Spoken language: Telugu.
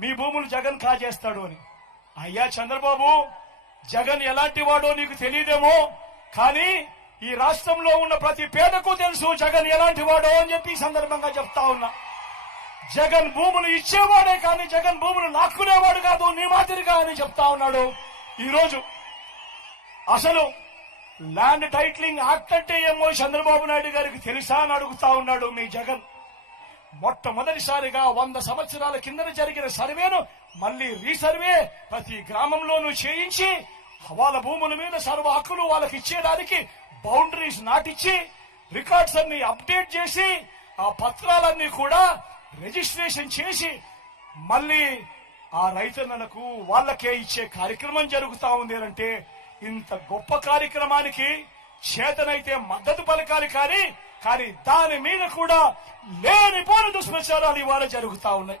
మీ భూములు జగన్ కాజేస్తాడు అని. అయ్యా చంద్రబాబు, జగన్ ఎలాంటి వాడో నీకు తెలియదేమో, కానీ ఈ రాష్ట్రంలో ఉన్న ప్రతి పేదకు తెలుసు జగన్ ఎలాంటి వాడో అని చెప్పి ఈ సందర్భంగా చెప్తా ఉన్నా. జగన్ భూములు ఇచ్చేవాడే కానీ జగన్ భూములు లాక్కునేవాడు కాదు నీ మాదిరిగా అని చెప్తా ఉన్నాడు. ఈరోజు అసలు ల్యాండ్ టైటిలింగ్ యాక్ట్ అంటే ఏమో చంద్రబాబు నాయుడు గారికి తెలుసా అని అడుగుతా ఉన్నాడు మీ జగన్. మొట్టమొదటిసారిగా 100 సంవత్సరాల కింద జరిగిన సర్వేను మళ్లీ రీసర్వే ప్రతి గ్రామంలోనూ చేయించి వాళ్ళ భూముల మీద సర్వ హక్కులు వాళ్ళకి ఇచ్చేయడానికి బౌండరీస్ నాటిచ్చి రికార్డ్స్ అన్ని అప్డేట్ చేసి ఆ పత్రాలన్నీ కూడా రిజిస్ట్రేషన్ చేసి మళ్లీ ఆ రైతన్నలకు వాళ్ళకే ఇచ్చే కార్యక్రమం జరుగుతా ఉంది అంటే ఇంత గొప్ప కార్యక్రమానికి చేతనైతే మద్దతు పలకాలి కానీ దాని మీద కూడా లేనిపోని దుష్ప్రచారాలు ఇవాళ జరుగుతా ఉన్నాయి.